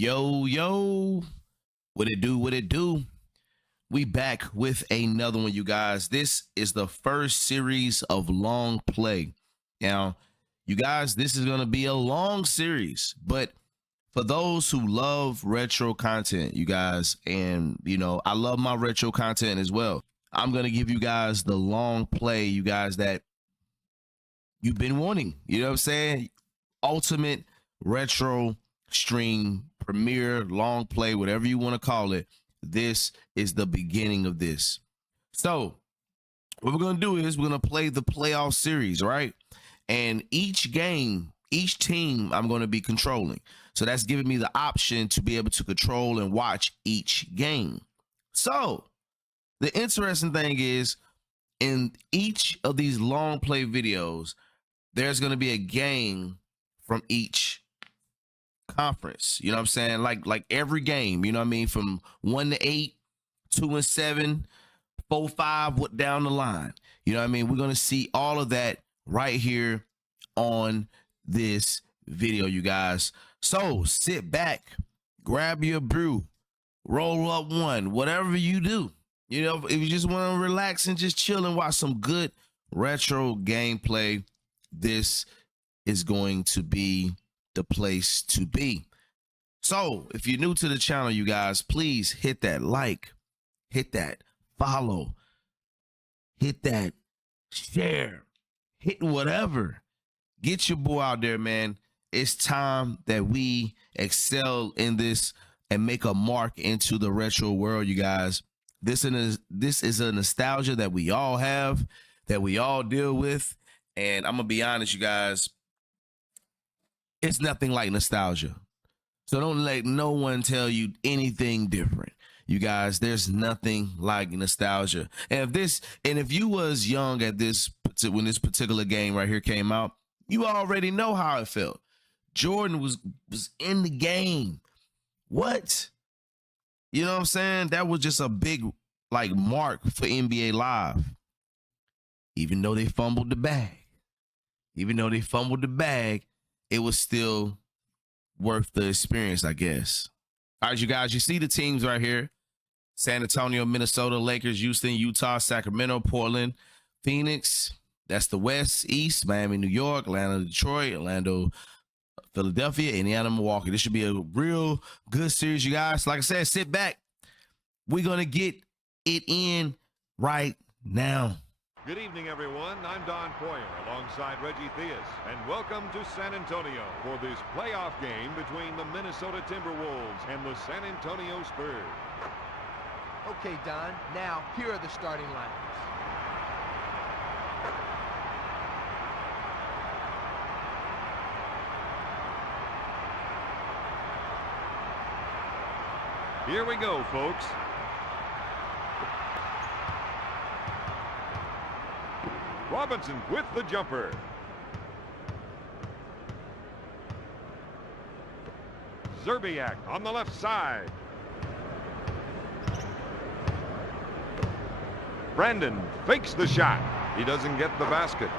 Yo, yo, what it do, what it do? We back with another one, you guys. This is the first series of long play. Now, you guys, this is going to be a long series, but for those who love retro content, you guys, and I love my retro content as well. I'm going to give you guys the long play, you guys, that you've been wanting. You know what I'm saying? Ultimate retro stream, premiere, long play, whatever you want to call it. This is the beginning of this. So what we're going to do is we're going to play the playoff series, right? And each game, each team I'm going to be controlling. So that's giving me the option to be able to control and watch each game. So the interesting thing is, in each of these long play videos, there's going to be a game from each conference. You know what I'm saying? Like every game, you know what I mean? From 1 to 8, 2 and 7, 4, 5, what down the line. You know what I mean? We're going to see all of that right here on this video, you guys. So sit back, grab your brew, roll up one, whatever you do. You know, if you just want to relax and just chill and watch some good retro gameplay, this is going to be the place to be. So if you're new to the channel, you guys, please hit that like, hit that follow, hit that share, hit whatever. Get your boy out there, man. It's time that we excel in this and make a mark into the retro world, you guys. This is a nostalgia that we all have, that we all deal with. And I'm going to be honest, you guys, it's nothing like nostalgia. So don't let no one tell you anything different. You guys, there's nothing like nostalgia. And if you was young at when this particular game right here came out, you already know how it felt. Jordan was in the game. What? You know what I'm saying? That was just a big mark for NBA Live. Even though they fumbled the bag. It was still worth the experience, I guess. All right, you guys, you see the teams right here. San Antonio, Minnesota, Lakers, Houston, Utah, Sacramento, Portland, Phoenix. That's the West, East, Miami, New York, Atlanta, Detroit, Orlando, Philadelphia, Indiana, Milwaukee. This should be a real good series, you guys. Like I said, sit back. We're going to get it in right now. Good evening, everyone. I'm Don Poyer alongside Reggie Theus, and welcome to San Antonio for this playoff game between the Minnesota Timberwolves and the San Antonio Spurs. Okay, Don, now here are the starting lineups. Here we go, folks. Robinson with the jumper. Zerbiak on the left side. Brandon fakes the shot. He doesn't get the basket.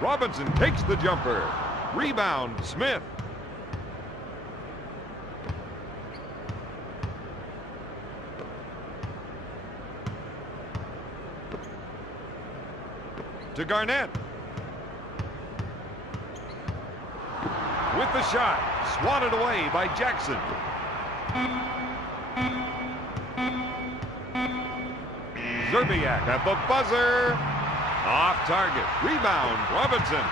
Robinson takes the jumper. Rebound, Smith. To Garnett. With the shot. Swatted away by Jackson. Zerbiak at the buzzer. Off target. Rebound, Robinson.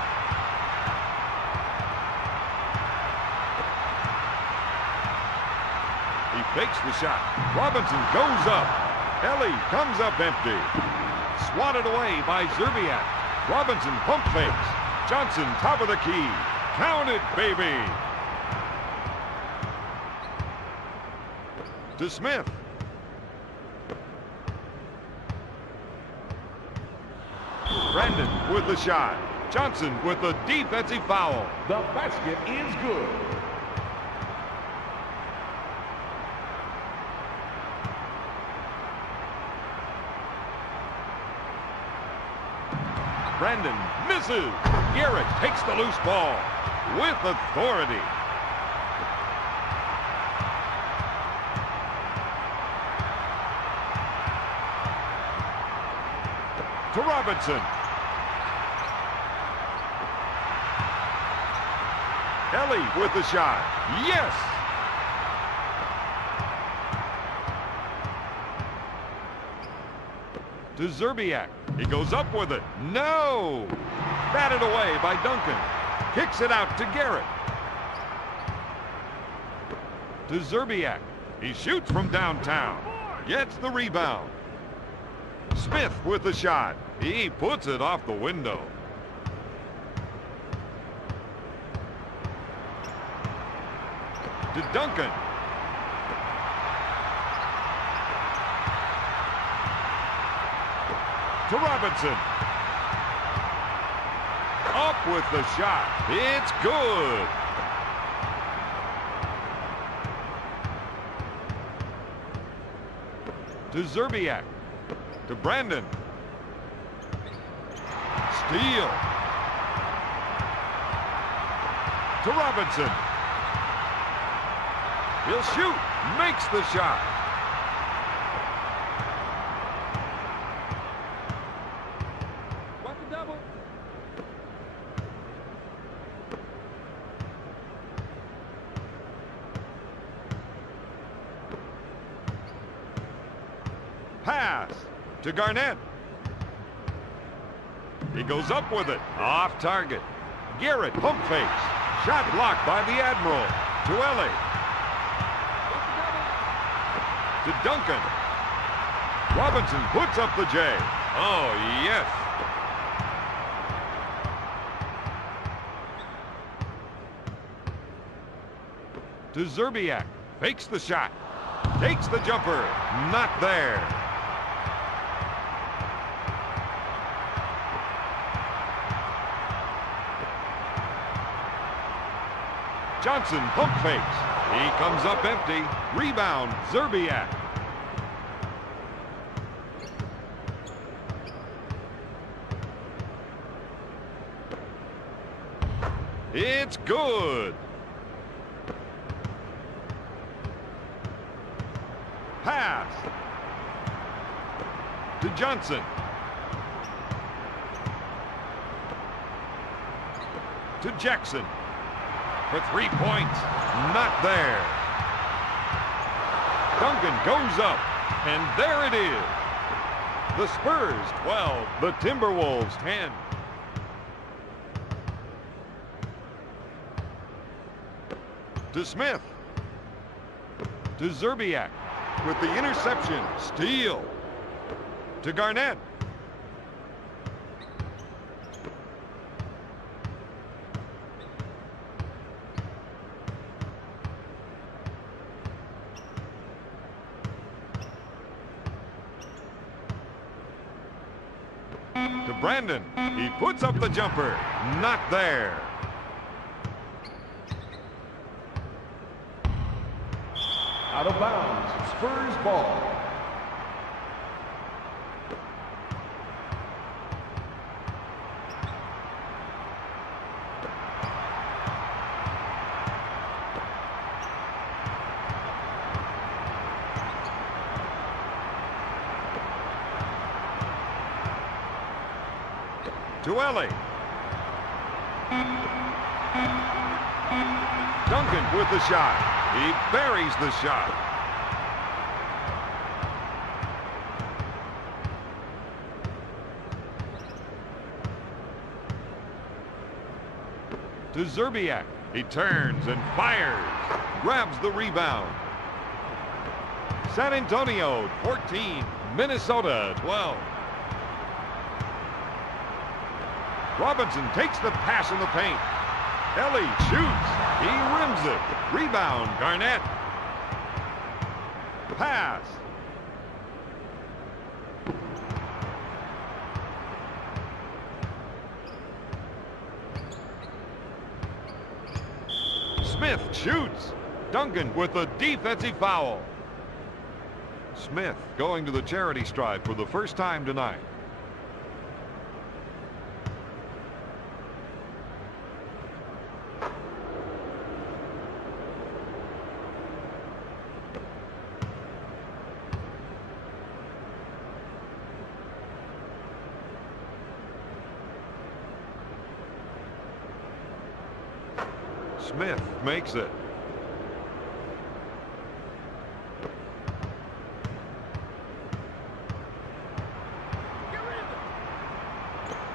He fakes the shot. Robinson goes up. Ellie comes up empty. Swatted away by Zerbiak. Robinson pump fakes. Johnson top of the key. Count it, baby. To Smith. Brandon with the shot. Johnson with a defensive foul. The basket is good. Brandon misses. Garrett takes the loose ball with authority. To Robinson. Ellie with the shot. Yes! To Zerbiak. He goes up with it. No! Batted away by Duncan. Kicks it out to Garrett. To Zerbiak. He shoots from downtown. Gets the rebound. Smith with the shot. He puts it off the window. To Duncan. To Robinson. Up with the shot. It's good. To Zerbiak. To Brandon. Steal. To Robinson. He'll shoot. Makes the shot. What the double? Pass to Garnett. He goes up with it. Off target. Garrett pump fakes. Shot blocked by the Admiral. To Ellie. To Duncan. Robinson puts up the J. Oh, yes. To Zerbiak. Fakes the shot. Takes the jumper. Not there. Johnson pump fakes. He comes up empty. Rebound, Zerbiak. It's good. Pass. To Johnson. To Jackson. For 3 points. Not there. Duncan goes up. And there it is. The Spurs 12. The Timberwolves 10. To Smith. To Zerbiak. With the interception. Steal. To Garnett. To Brandon. He puts up the jumper. Not there. Out of bounds. Spurs ball. To Ellie. Duncan with the shot. He buries the shot. To Zerbiak. He turns and fires. Grabs the rebound. San Antonio 14. Minnesota 12. Robinson takes the pass in the paint. Ellie shoots. He rims it. Rebound, Garnett. Pass. Smith shoots. Duncan with a defensive foul. Smith going to the charity stripe for the first time tonight. Smith makes it.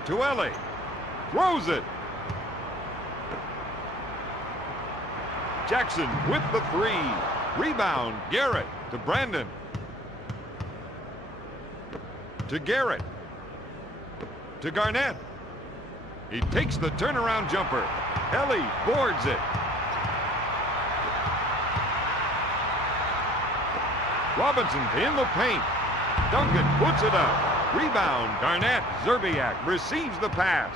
To Ellie. Throws it. Jackson with the three. Rebound. Garrett to Brandon. To Garrett. To Garnett. He takes the turnaround jumper. Ellie boards it. Robinson in the paint. Duncan puts it up. Rebound, Garnett. Zerbiak receives the pass.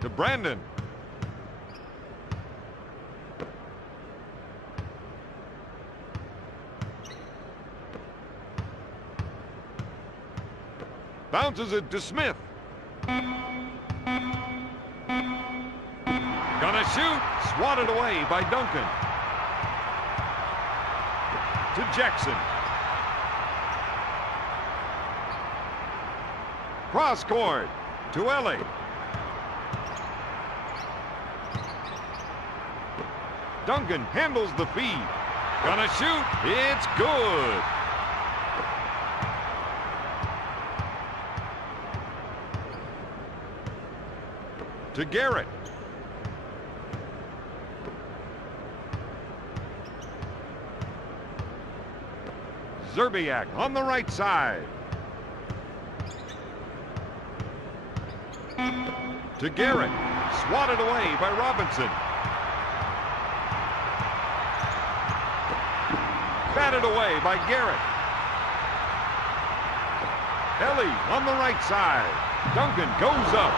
To Brandon. Bounces it to Smith. Gonna shoot. Swatted away by Duncan. To Jackson. Cross court to Ellie. Duncan handles the feed. Gonna shoot. It's good. To Garrett. Zerbiak on the right side. To Garrett. Swatted away by Robinson. Batted away by Garrett. Ellie on the right side. Duncan goes up.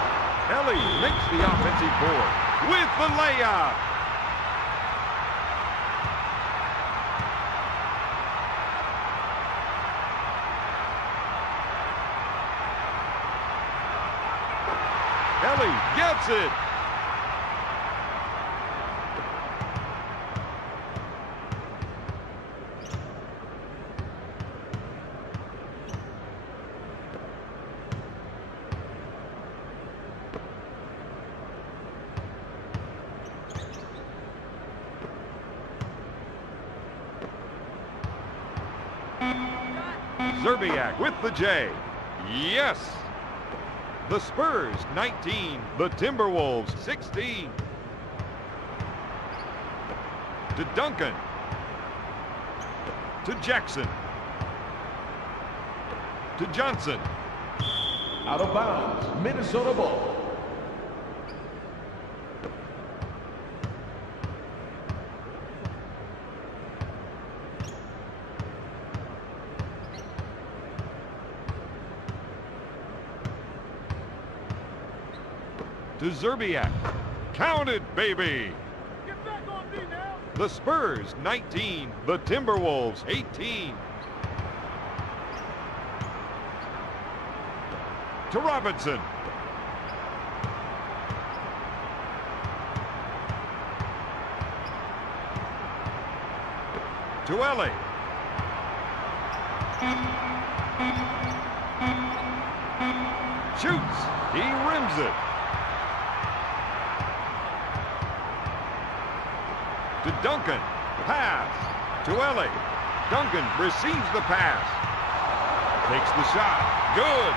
Ellie makes the offensive board with the layup. Ellie gets it. Zerbiak with the J. Yes. The Spurs 19, the Timberwolves 16. To Duncan. To Jackson. To Johnson. Out of bounds, Minnesota ball. To Zerbiak. Count it, baby. Get back on me now. The Spurs 19, the Timberwolves 18. To Robinson. To Ellie. Shoots. He rims it. To Duncan. Pass. To Ellie. Duncan receives the pass. Takes the shot. Good.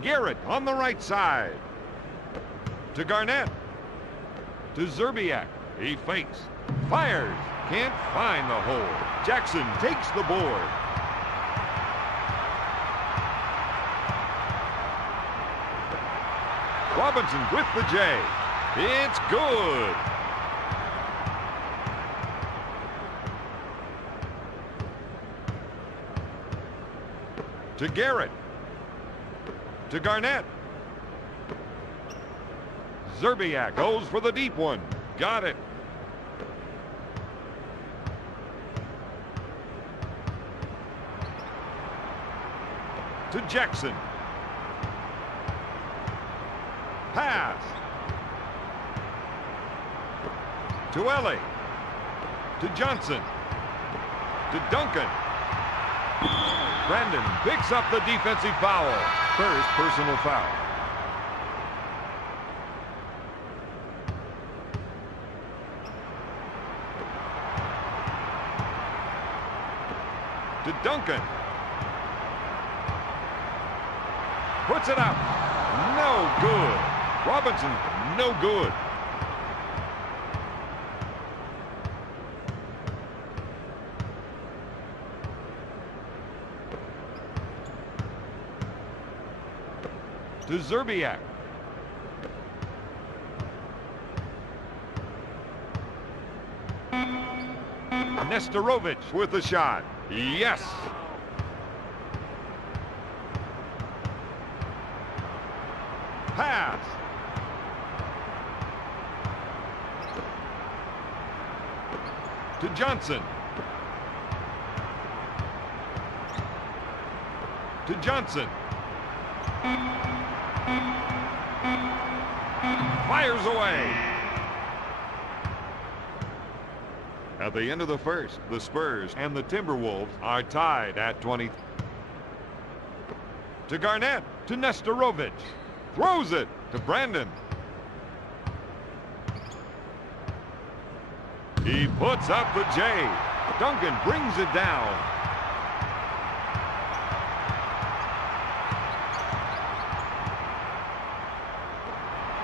Garrett on the right side. To Garnett. To Zerbiak. He fakes. Fires. Can't find the hole. Jackson takes the board. Robinson with the J. It's good. To Garrett. To Garnett. Zerbiak goes for the deep one. Got it. To Jackson. Pass. To Ellie. To Johnson. To Duncan. Brandon picks up the defensive foul. First personal foul. To Duncan. Puts it up. No good. Robinson, no good. To Zerbiak. Nesterovic with the shot. Yes. Pass. To Johnson. To Johnson. Fires away. At the end of the first, the Spurs and the Timberwolves are tied at 20. To Garnett. To Nesterovic. Throws it to Brandon. He puts up the J. Duncan brings it down.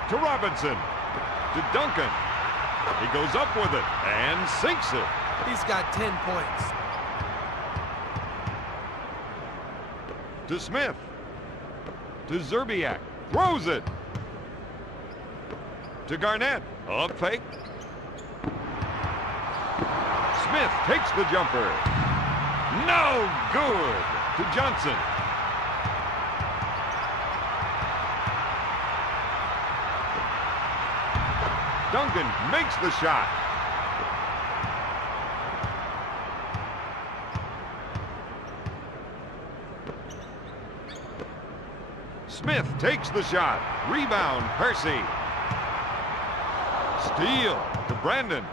To Robinson. To Duncan. He goes up with it and sinks it. He's got 10 points. To Smith. To Zerbiak. Throws it. To Garnett. Up fake. Smith takes the jumper. No good. To Johnson. Duncan makes the shot. Smith takes the shot. Rebound, Percy. Steal to Brandon.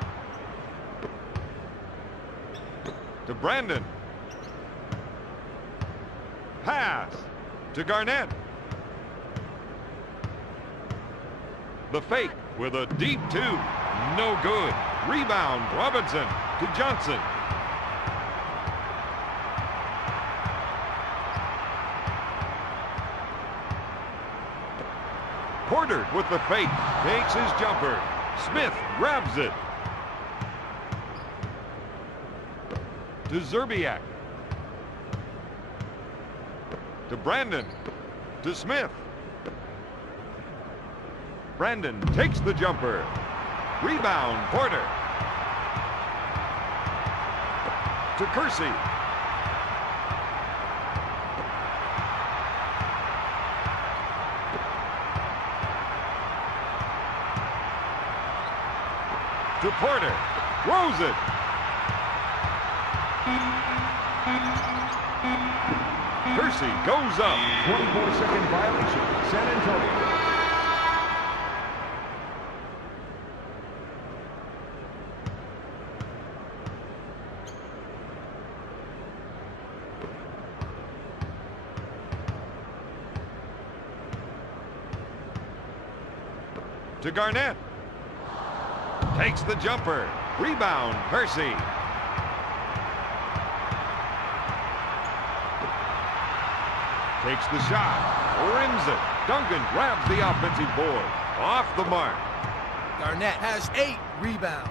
To Brandon. Pass to Garnett. The fake with a deep two. No good. Rebound, Robinson to Johnson. Porter with the fake. Takes his jumper. Smith grabs it. To Zerbiak. To Brandon. To Smith. Brandon takes the jumper. Rebound, Porter. To Kersey. To Porter. Throws it. Kersey goes up. 24-second violation. San Antonio. To Garnett. Takes the jumper. Rebound, Percy. Takes the shot. Rims it. Duncan grabs the offensive board. Off the mark. Garnett has 8 rebounds.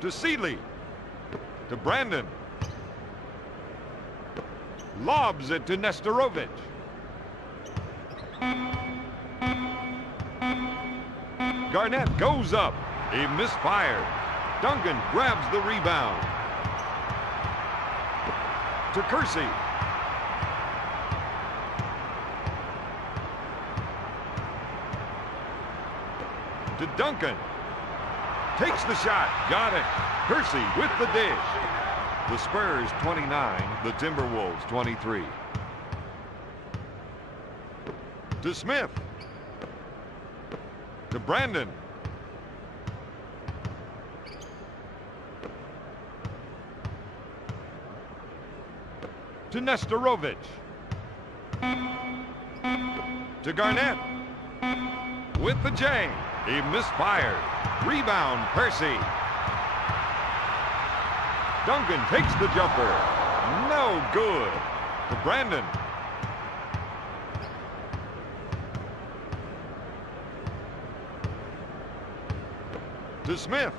To Seeley. To Brandon. Lobs it to Nesterovic. Garnett goes up. He misfired. Duncan grabs the rebound. To Kersey. To Duncan. Takes the shot. Got it. Kersey with the dish. The Spurs 29, the Timberwolves 23. To Smith. To Brandon. To Nestorovic. To Garnett. With the J. He misfired. Rebound, Percy. Duncan takes the jumper. No good. To Brandon. To Smith.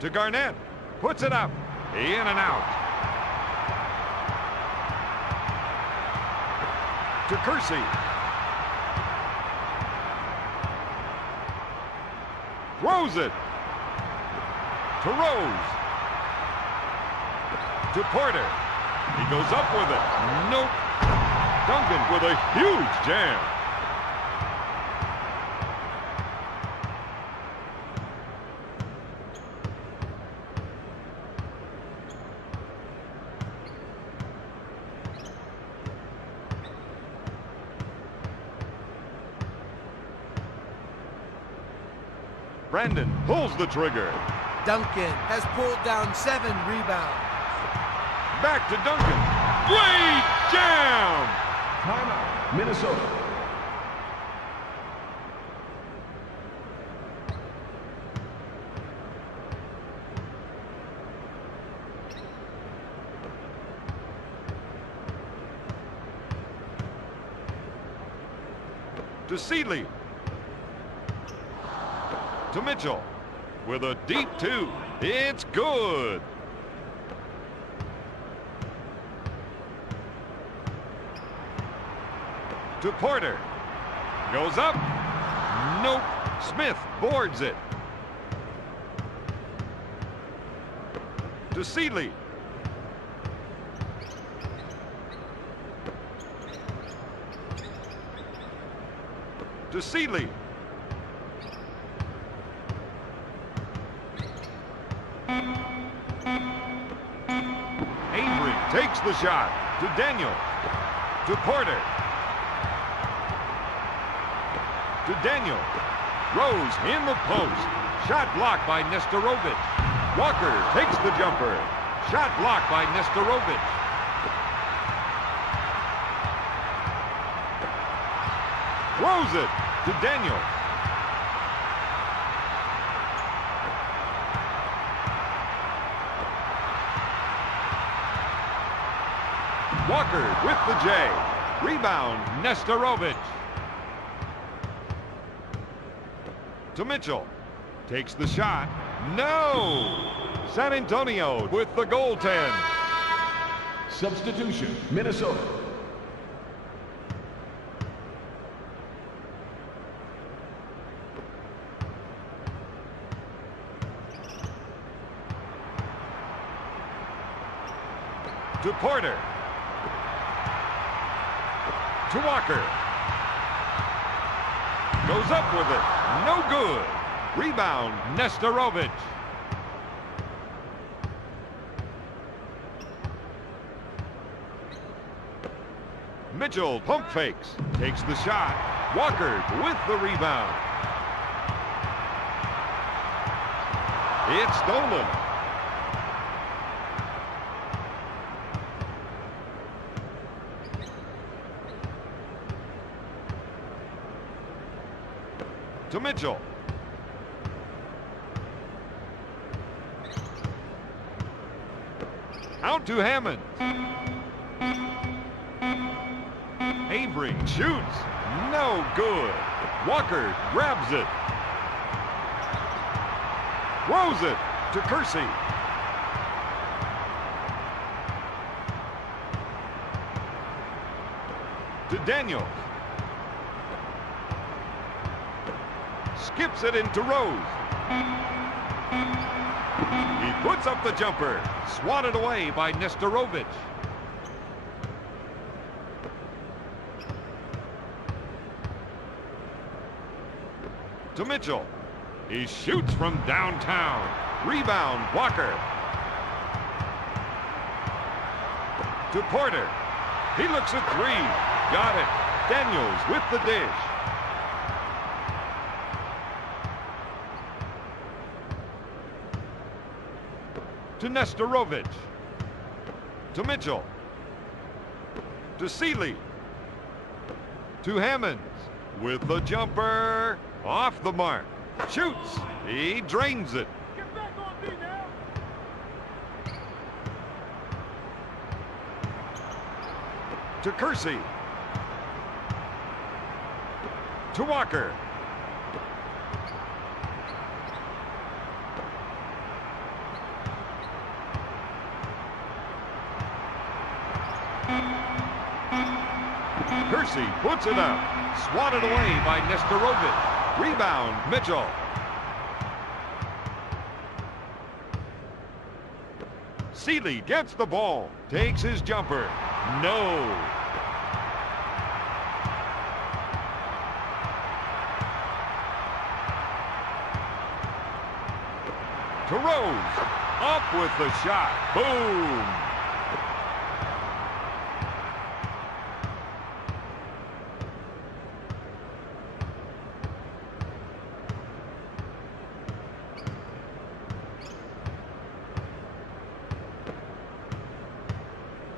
To Garnett. Puts it up. In and out. To Kersey. Throws it. To Rose. To Porter. He goes up with it. Nope. Duncan with a huge jam. Brandon pulls the trigger. Duncan has pulled down 7 rebounds. Back to Duncan. Great jam! Timeout, Minnesota. To Seeley. To Mitchell. With a deep 2. It's good. To Porter. Goes up. Nope. Smith boards it. To Seeley. To Seeley. Avery takes the shot. To Daniel. To Porter. To Daniel. Rose in the post. Shot blocked by Nestorovic. Walker takes the jumper. Shot blocked by Nestorovic. Throws it to Daniel. Walker with the J. Rebound, Nestorovic. To Mitchell. Takes the shot. No! San Antonio with the goaltend. Substitution, Minnesota. To Porter. To Walker. Goes up with it. No good. Rebound, Nestorovic. Mitchell pump fakes. Takes the shot. Walker with the rebound. It's stolen. To Mitchell. Out to Hammond. Avery shoots. No good. Walker grabs it. Throws it to Kersey. To Daniel. Skips it into Rose. He puts up the jumper. Swatted away by Nesterovic. To Mitchell. He shoots from downtown. Rebound, Walker. To Porter. He looks at three. Got it. Daniels with the dish. To Nesterovic. To Mitchell. To Seeley. To Hammonds. With the jumper. Off the mark. Shoots. He drains it. Get back on me now. To Kersey. To Walker. Kersey puts it up. Swatted away by Nesterovic. Rebound, Mitchell. Seeley gets the ball. Takes his jumper. No. To Rose. Up with the shot. Boom.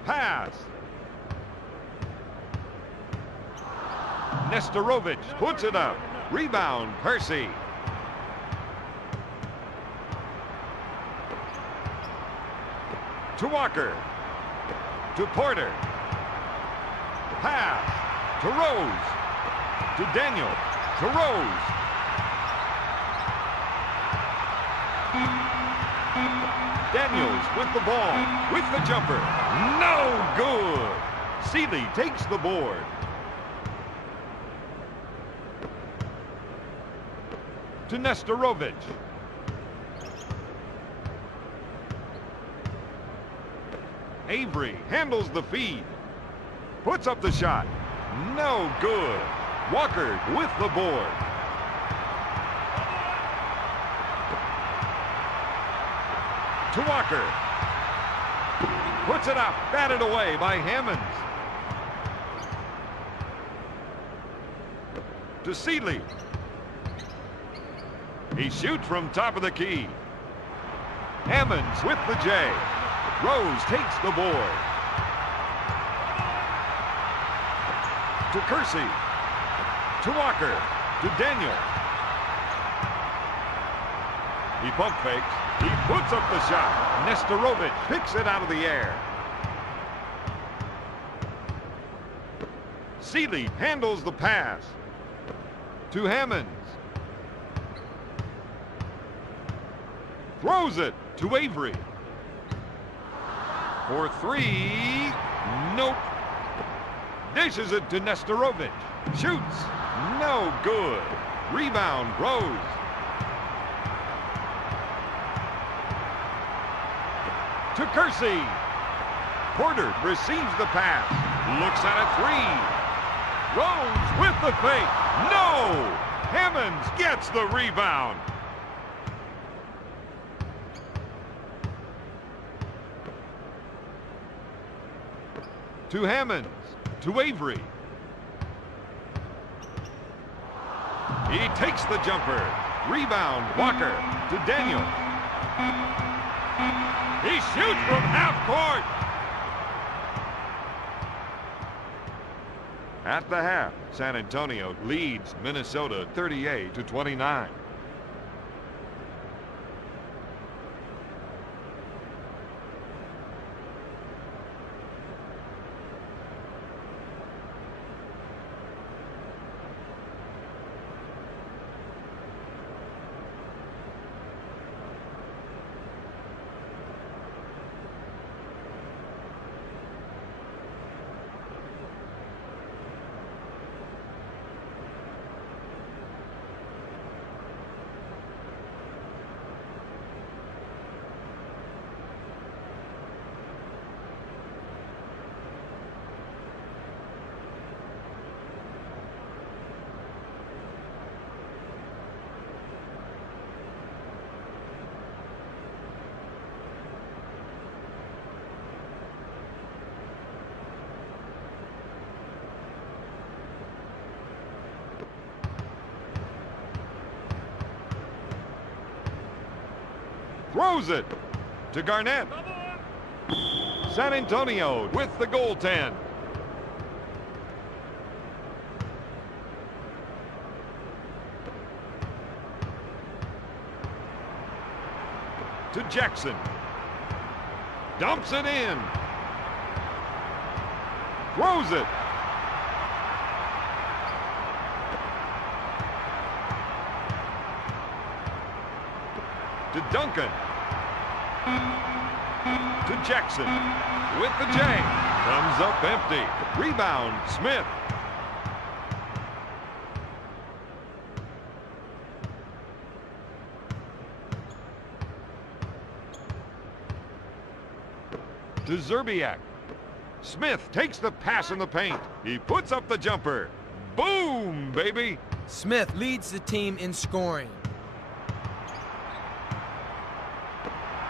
Pass. Nesterovic puts it up. Rebound, Percy. To Walker. To Porter. Pass. To Rose. To Daniel. To Rose. Daniels with the ball. With the jumper. No good. Seeley takes the board. To Nesterovic. Avery handles the feed. Puts up the shot. No good. Walker with the board. To Walker. Puts it up. Batted away by Hammonds. To Seeley. He shoots from top of the key. Hammonds with the J. Rose takes the board. To Kersey. To Walker. To Daniel. He pump fakes. He puts up the shot. Nesterovic picks it out of the air. Seeley handles the pass. To Hammonds. Throws it to Avery. For three. Nope. Dishes it to Nesterovic. Shoots. No good. Rebound, Rose. To Kersey. Porter receives the pass. Looks at a three. Rose with the fake. No! Hammonds gets the rebound. To Hammonds. To Avery. He takes the jumper. Rebound, Walker. To Daniel. He shoots from half court. At the half, San Antonio leads Minnesota 38-29. Throws it to Garnett. San Antonio with the goaltend. To Jackson. Dumps it in. Throws it. To Duncan. To Jackson. With the J. Comes up empty. Rebound, Smith. To Zerbiak. Smith takes the pass in the paint. He puts up the jumper. Boom, baby. Smith leads the team in scoring.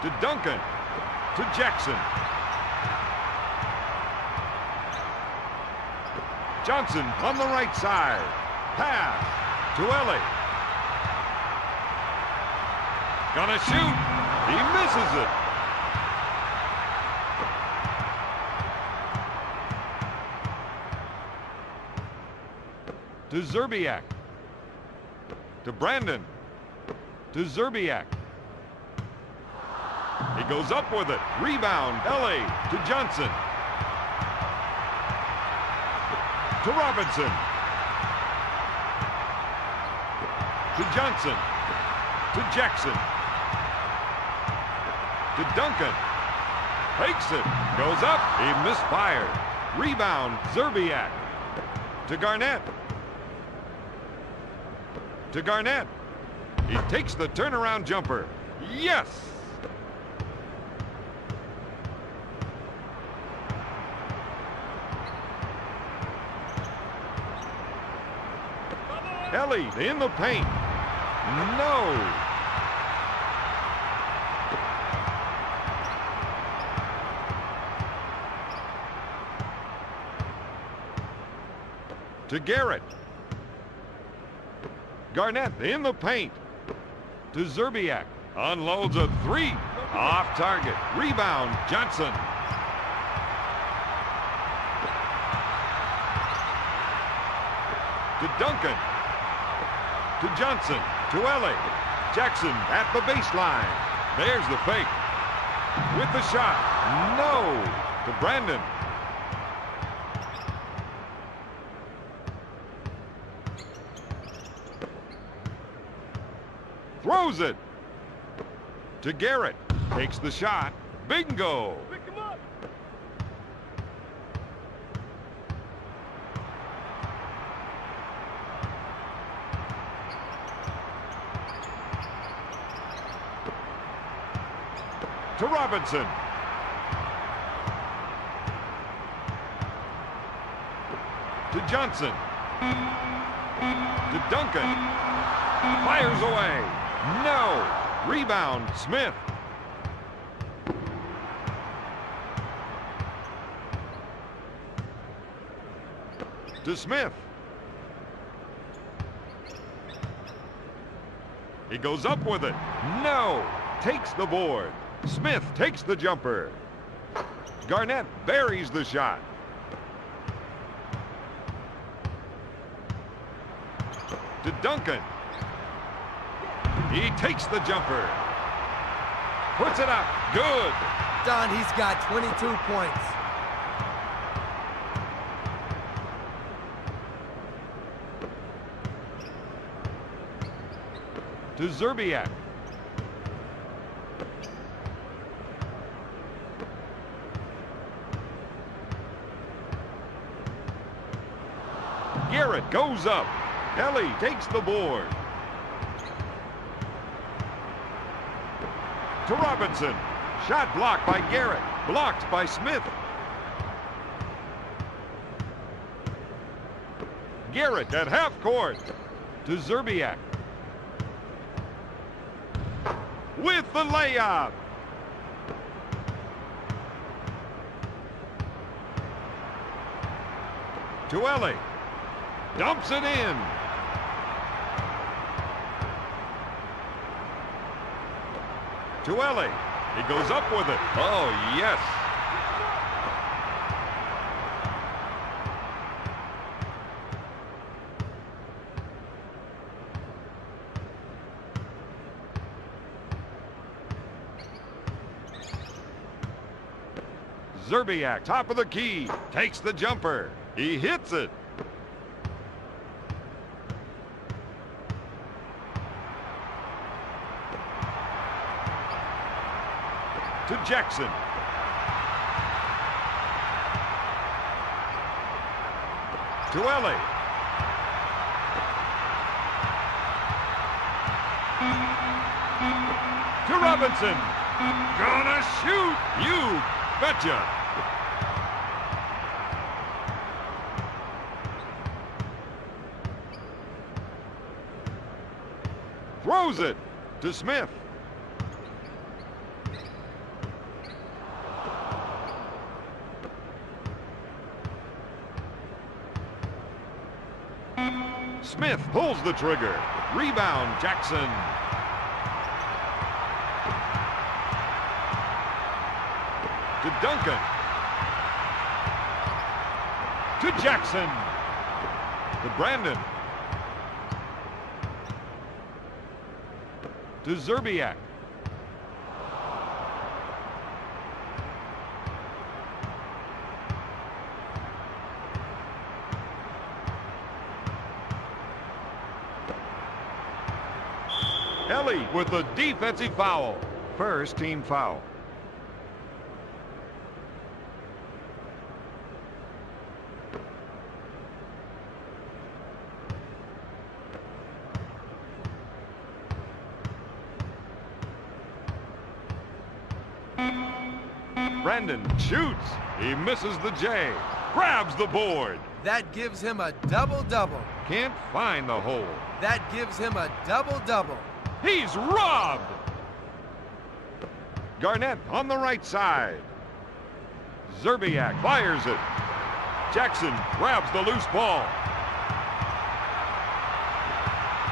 To Duncan. To Jackson. Johnson on the right side. Pass to Ellie. Gonna shoot. He misses it. To Zerbiak. To Brandon. To Zerbiak. He goes up with it. Rebound, LA to Johnson. To Robinson. To Johnson. To Jackson. To Duncan. Takes it. Goes up. He misfired. Rebound, Zerbiak. To Garnett. To Garnett. He takes the turnaround jumper. Yes! Ellie in the paint. No! To Garrett. Garnett in the paint. To Zerbiak. Unloads a three. Off target. Rebound, Johnson. To Duncan. To Johnson. To Ellie. Jackson at the baseline. There's the fake. With the shot. No. To Brandon. Throws it to Garrett. Takes the shot. Bingo. Pick him up. To Robinson. To Johnson. To Duncan. Fires away. No. Rebound, Smith. To Smith. He goes up with it. No. Takes the board. Smith takes the jumper. Garnett buries the shot. To Duncan. He takes the jumper. Puts it up. Good. Don, he's got 22 points. To Zerbiak. Garrett goes up. Ellie takes the board. To Robinson. Shot blocked by Garrett. Blocked by Smith. Garrett at half court. To Zerbiak. With the layup. To Ellie. Dumps it in. To Ellie. He goes up with it. Oh, yes. Zerbiak, top of the key, takes the jumper. He hits it. To Jackson. To Ellie. To Robinson. Gonna shoot. You betcha. Throws it to Smith. Smith pulls the trigger. Rebound, Jackson. To Duncan. To Jackson. To Brandon. To Zerbiak. Ellie with a defensive foul. First team foul. Brandon shoots. He misses the J. Grabs the board. That gives him a double-double. Can't find the hole. That gives him a double-double. He's robbed. Garnett on the right side. Zerbiak fires it. Jackson grabs the loose ball.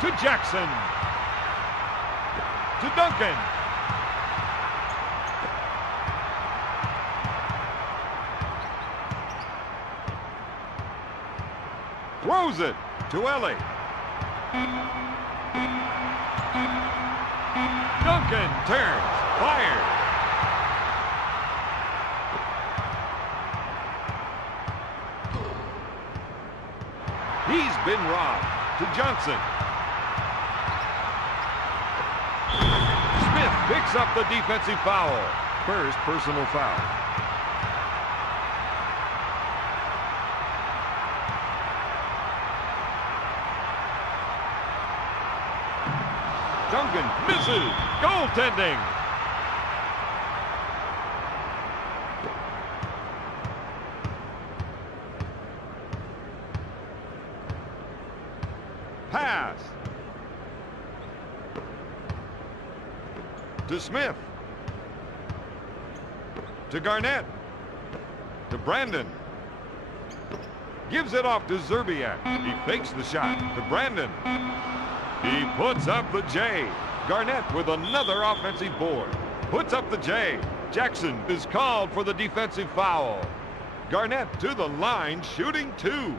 To Jackson. To Duncan. Throws it to Ellie. Duncan turns. Fired. He's been robbed. To Johnson. Smith picks up the defensive foul. First personal foul. Duncan misses. Goaltending. Pass. To Smith. To Garnett. To Brandon. Gives it off to Zerbiak. He fakes the shot to Brandon. He puts up the J. Garnett with another offensive board. Puts up the J. Jackson is called for the defensive foul. Garnett to the line, shooting two.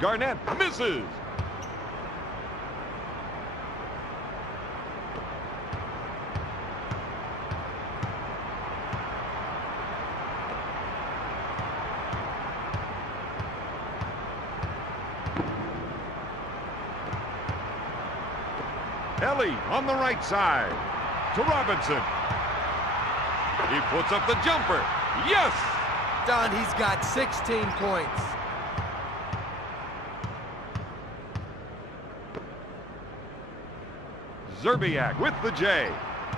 Garnett misses. Ellie on the right side to Robinson. He puts up the jumper. Yes! Don, he's got 16 points. Zerbiak with the J.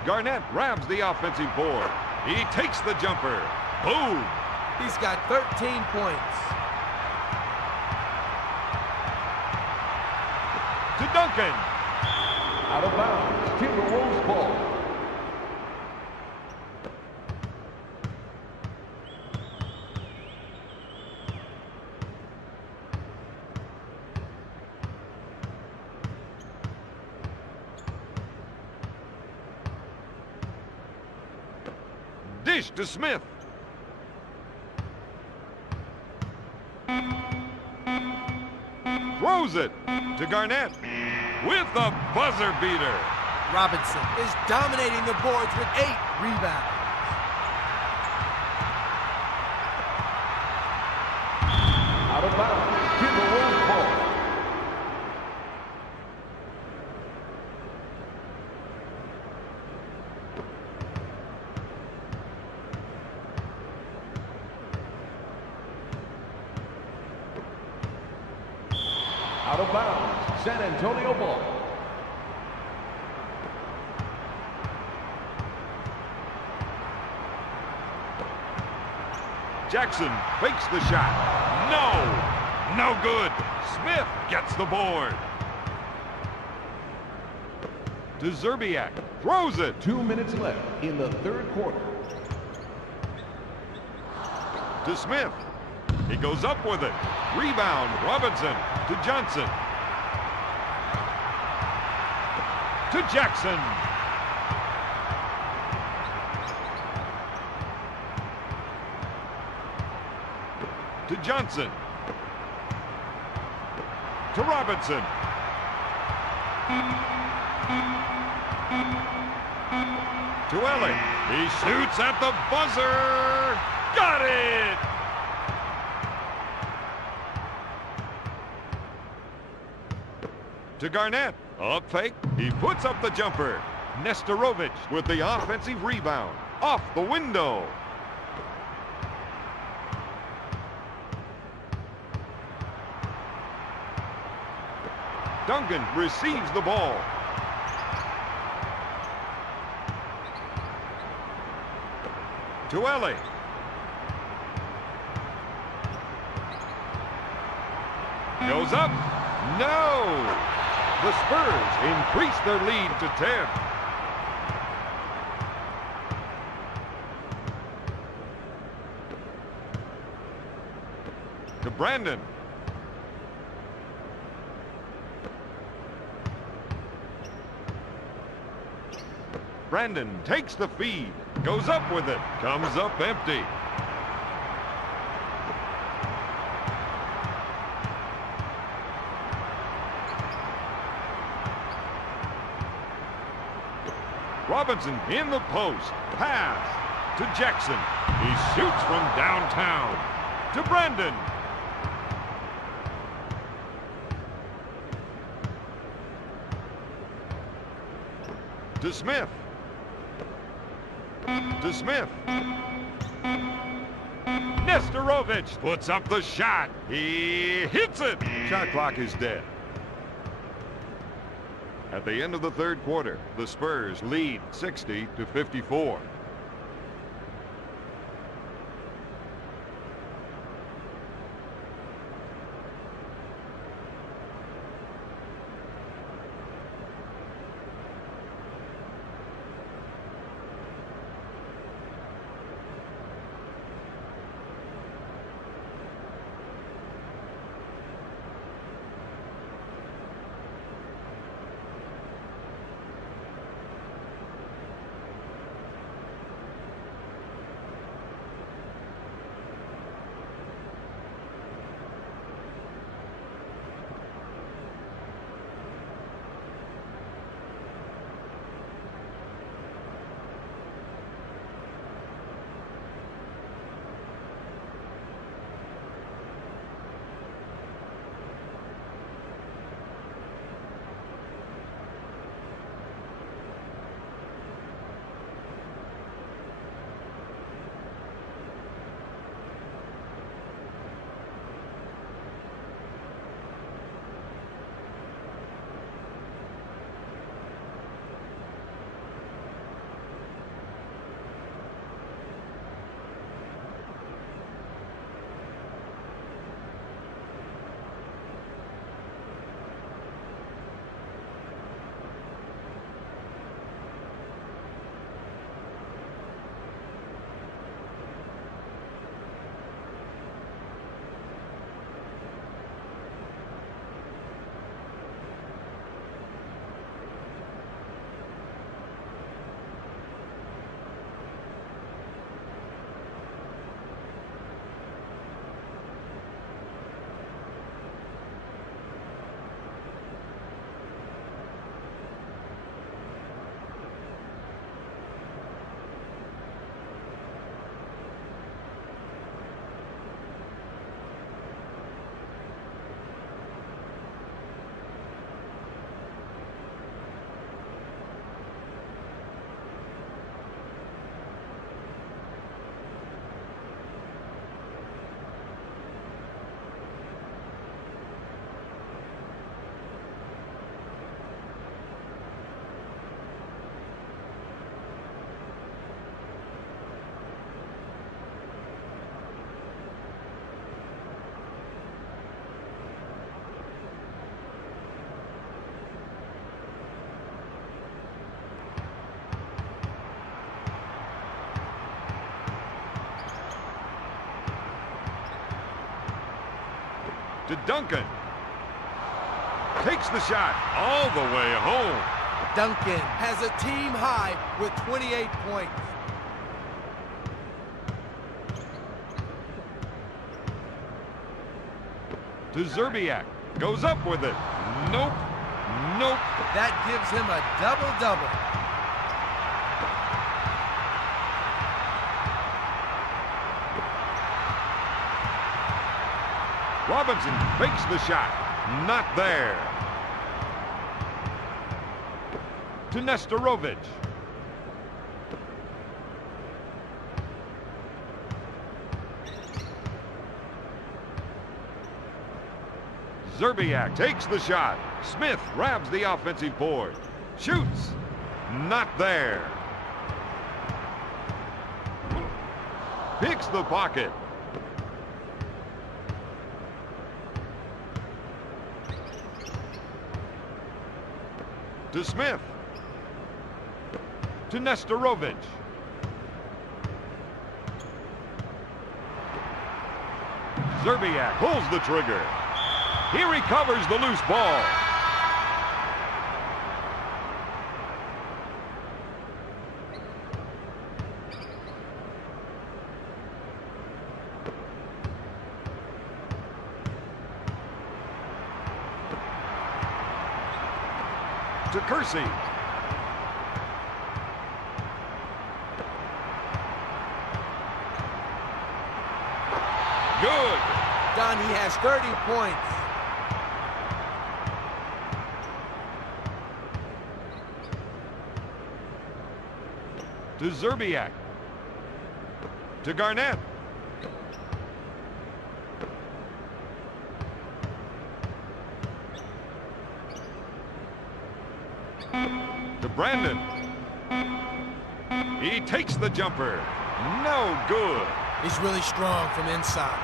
Garnett grabs the offensive board. He takes the jumper. Boom! He's got 13 points. to Duncan. Out of bounds. Timberwolves ball. Dish to Smith. Throws it to Garnett with a buzzer beater. Robinson is dominating the boards with 8 rebounds. Out of bounds. Timberwolves ball. Out of bounds. San Antonio ball. Jackson fakes the shot. No good. Smith gets the board. To Zerbiak. Throws it. 2 minutes left in the third quarter. To Smith. He goes up with it. Rebound. Robinson to Johnson. To Jackson. To Johnson. To Robinson. To Ellie. He shoots at the buzzer. Got it! To Garnett. Up fake. He puts up the jumper. Nesterovic with the offensive rebound. Off the window. Duncan receives the ball. To Ellie. Goes up. No! The Spurs increase their lead to 10. To Brandon. Brandon takes the feed, goes up with it, comes up empty. Robinson in the post, pass to Jackson. He shoots from downtown to Brandon. To Smith. To Smith. Nesterovic puts up the shot. He hits it. Shot clock is dead. At the end of the third quarter, the Spurs lead 60-54. To Duncan. Takes the shot all the way home. Duncan has a team high with 28 points. To Zerbiak. Goes up with it. Nope. Nope. That gives him a double-double. Robinson fakes the shot. Not there. To Nestorovic. Zerbiak takes the shot. Smith grabs the offensive board. Shoots. Not there. Picks the pocket. To Smith. To Nestorovic. Zerbiak pulls the trigger. He recovers the loose ball. To Kersey. Good. Don, he has 30 points. To Zerbiak. To Garnett. To Brandon. He takes the jumper. No good. He's really strong from inside.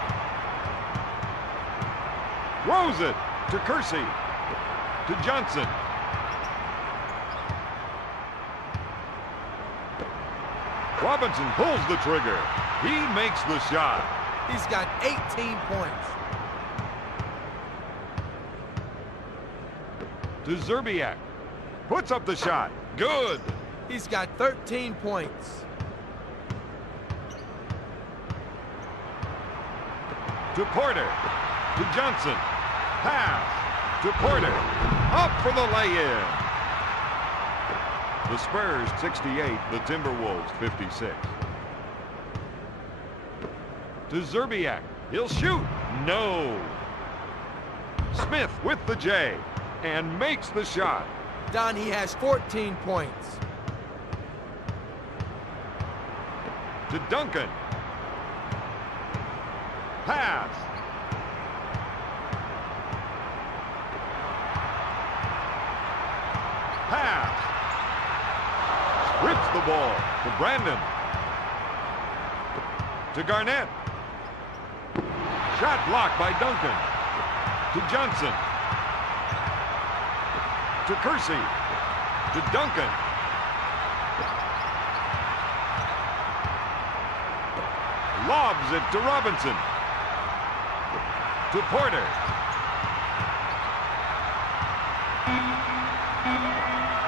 Throws it to Kersey. To Johnson. Robinson pulls the trigger. He makes the shot. He's got 18 points. To Zerbiak. Puts up the shot. Good. He's got 13 points. To Porter. To Johnson. Pass. To Porter. Up for the lay-in. The Spurs 68, the Timberwolves 56. To Zerbiak. He'll shoot. No. Smith with the J and makes the shot. Don, he has 14 points. To Duncan. Pass. Pass. Rips the ball to Brandon. To Garnett. Shot blocked by Duncan. To Johnson. To Kersey. To Duncan. Lobs it to Robinson. To Porter.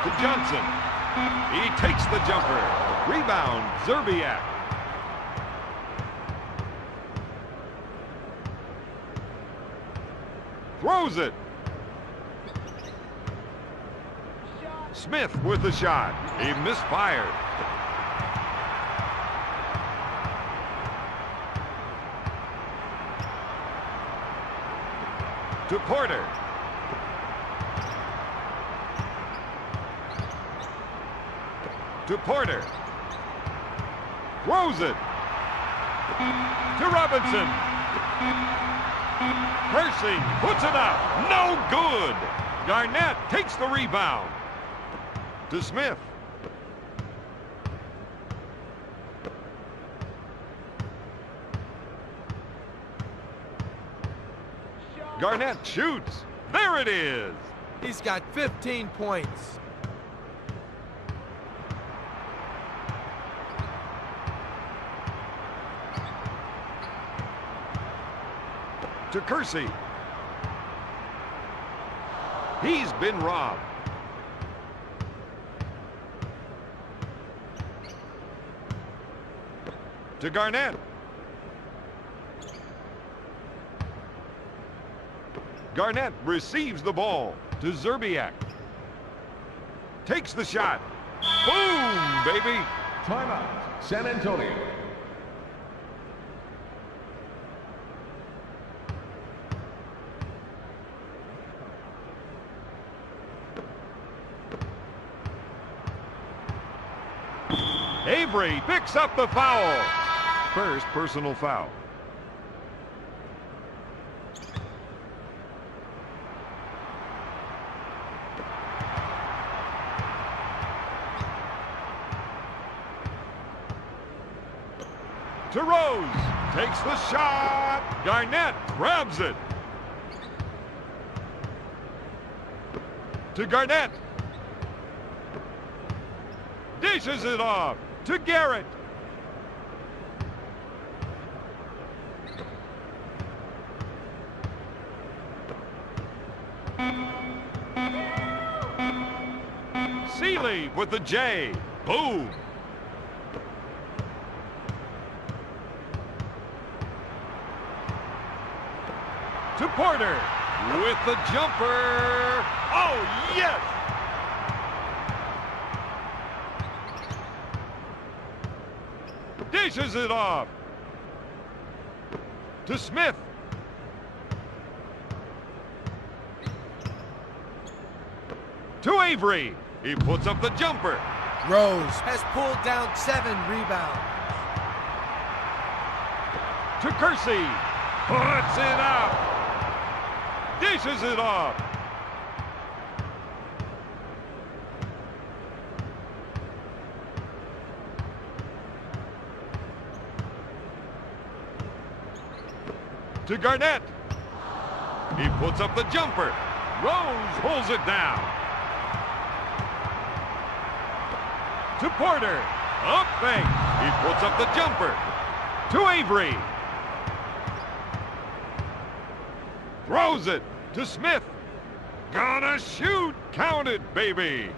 To Johnson. He takes the jumper. Rebound, Zerbiak. Throws it. Smith with the shot. He misfired. To Porter. To Porter. Throws it. To Robinson. Kersey puts it up. No good. Garnett takes the rebound. To Smith. Garnett shoots. There it is. He's got 15 points. To Kersey. He's been robbed. To Garnett. Garnett receives the ball to Zerbiak. Takes the shot. Boom, baby. Timeout, San Antonio. Avery picks up the foul. First personal foul. To Rose, takes the shot. Garnett grabs it. To Garnett. Dishes it off to Garrett. Seeley with the J. Boom. To Porter with the jumper. Oh, yes! Dishes it off. To Smith. To Avery. He puts up the jumper. Rose has pulled down 7 rebounds. To Kersey. Puts it up. Dishes it off. To Garnett. He puts up the jumper. Rose pulls it down. To Porter. Up fake. He puts up the jumper. To Avery. Throws it to Smith. Gonna shoot. Count it, baby.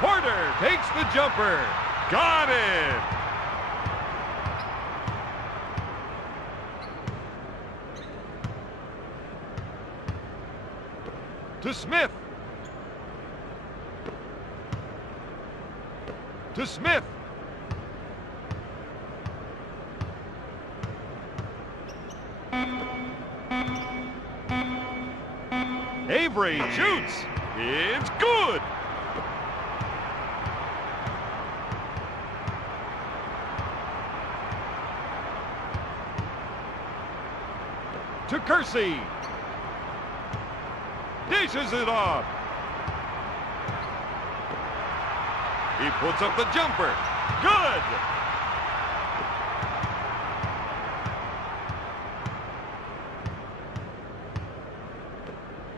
Porter takes the jumper. Got it. To Smith. To Smith. Avery shoots. It's good. To Kersey. Dishes it off. He puts up the jumper. Good.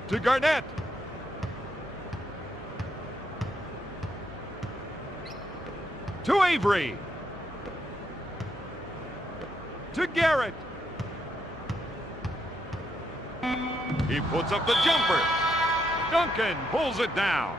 To Garnett. To Avery. To Garrett. He puts up the jumper. Duncan pulls it down.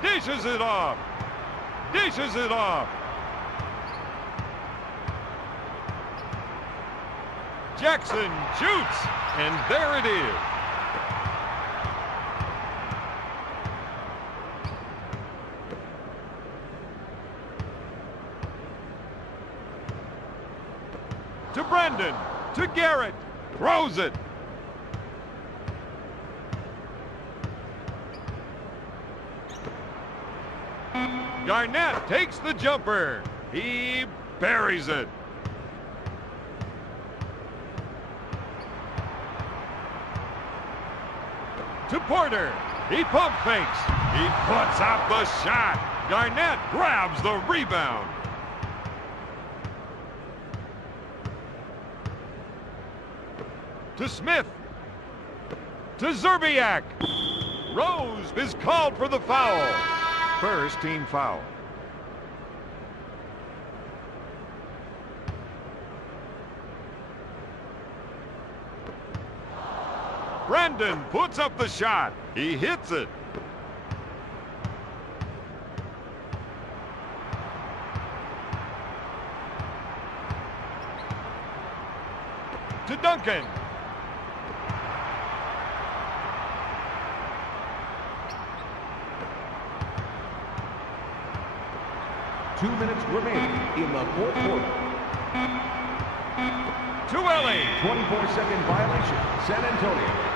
Dishes it off. Dishes it off. Jackson shoots, and there it is. To Brandon, to Garrett, throws it. Garnett takes the jumper. He buries it. To Porter. He pump fakes. He puts up the shot. Garnett grabs the rebound. To Smith. To Zerbiak. Rose is called for the foul. First team foul. Brandon puts up the shot. He hits it. To Duncan. Two minutes remaining in the fourth quarter. To Ellie. 24-second violation. San Antonio.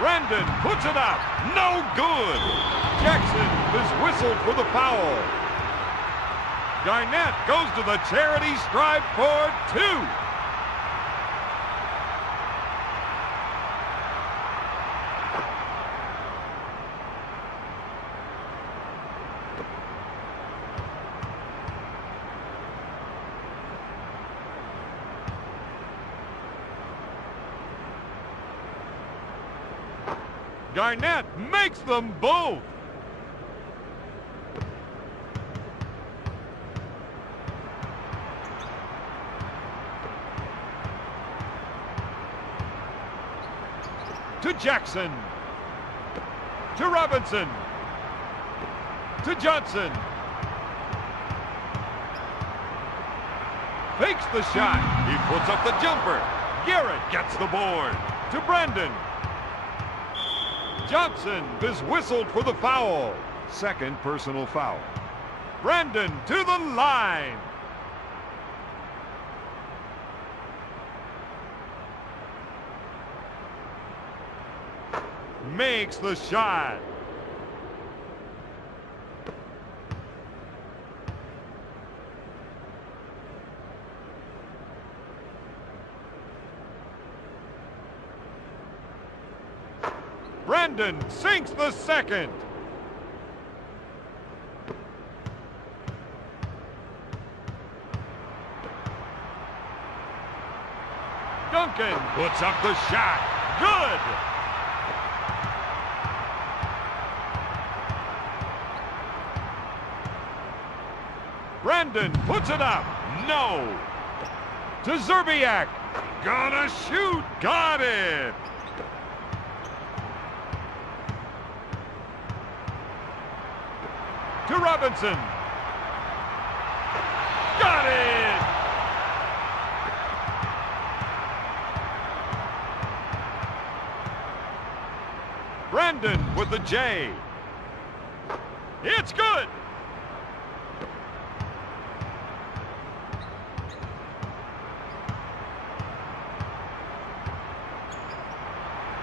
Brandon puts it up. No good. Jackson is whistled for the foul. Garnett goes to the charity stripe for two. Garnett makes them both. To Jackson. To Robinson. To Johnson. Fakes the shot. He puts up the jumper. Garrett gets the board. To Brandon. Johnson is whistled for the foul. Second personal foul. Brandon to the line. Makes the shot. Brandon sinks the second. Duncan puts up the shot. Good. Brandon puts it up. No. To Zerbiak. Gonna shoot. Got it. To Robinson. Got it! Brandon with the J. It's good!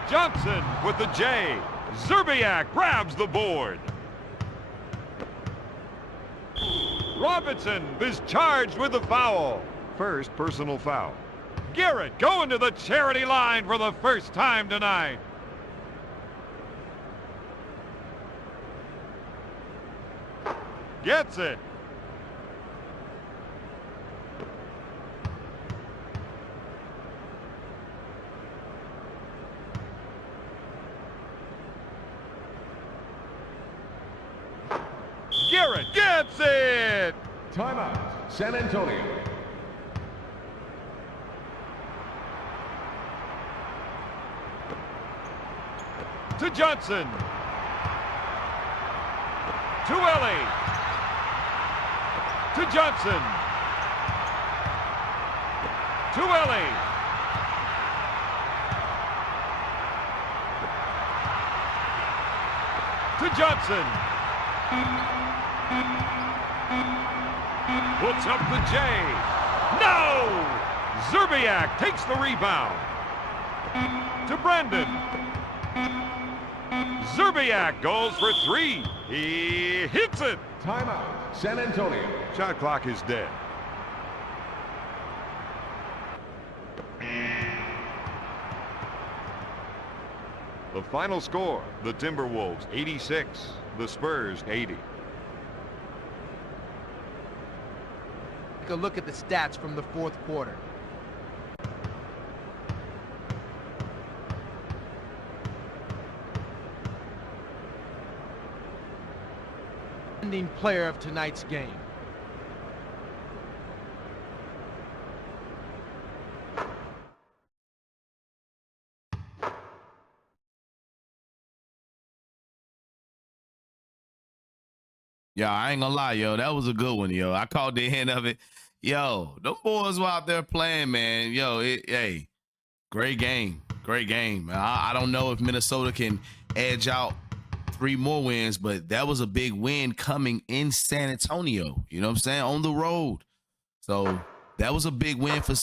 Johnson with the J. Zerbiak grabs the board. Robinson is charged with the foul. First personal foul. Garrett going to the charity line for the first time tonight. Gets it. Garrett gets it! Timeout. San Antonio. To Johnson. To Ellie. To Johnson. To Ellie. To Johnson. Puts up the J. No! Zerbiak takes the rebound. To Brandon. Zerbiak goes for three. He hits it. Timeout. San Antonio. Shot clock is dead. The final score, the Timberwolves 86, the Spurs 80. Take a look at the stats from the fourth quarter. Ending player of tonight's game. Yeah, I ain't gonna lie, yo. That was a good one, yo. I caught the end of it. Yo, them boys were out there playing, man. Yo, hey, great game. Great game. I don't know if Minnesota can edge out 3 more wins, but that was a big win coming in San Antonio. You know what I'm saying? On the road. So that was a big win for